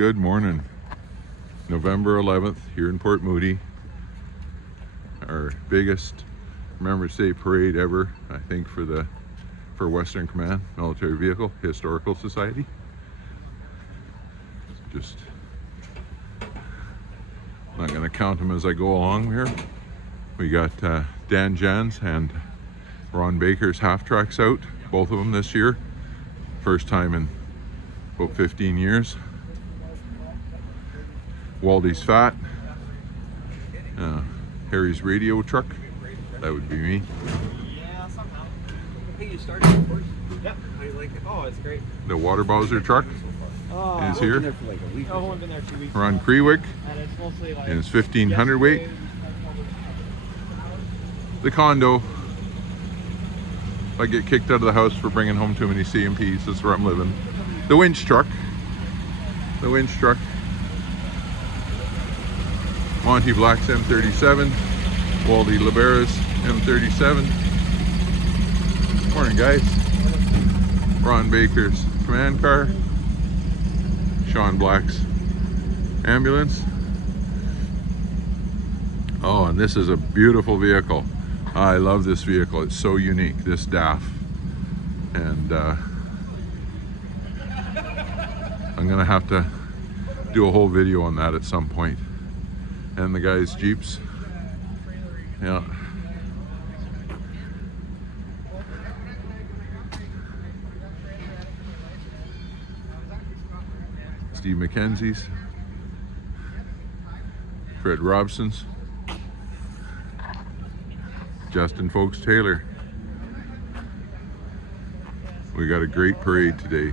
Good morning. November 11th here in Port Moody. Our biggest Remembrance Day parade ever, I think, for Western Command Military Vehicle Historical Society. Just not going to count them as I go along here. We got Dan Jans and Ron Baker's half tracks out, both of them this year. First time in about 15 years. Waldy's Fat, Harry's radio truck, that would be me. Yeah, somehow. Hey, you started it first? Yep. How do you like it? Oh, it's great. The Water Bowser truck is here. I've only been there 2 weeks. Ron Krewick And it's mostly like in his 1500 weight. The condo. If I get kicked out of the house for bringing home too many CMPs, that's where I'm living. The winch truck. The winch truck. Monty Black's M37. Waldy Libera's M37. Morning, guys. Ron Baker's command car. Sean Black's ambulance. Oh, and this is a beautiful vehicle. I love this vehicle. It's so unique, this DAF. And I'm gonna have to do a whole video on that at some point. And the guy's Jeeps. Yeah. Steve McKenzie's. Fred Robson's. Justin Folks Taylor. We got a great parade today.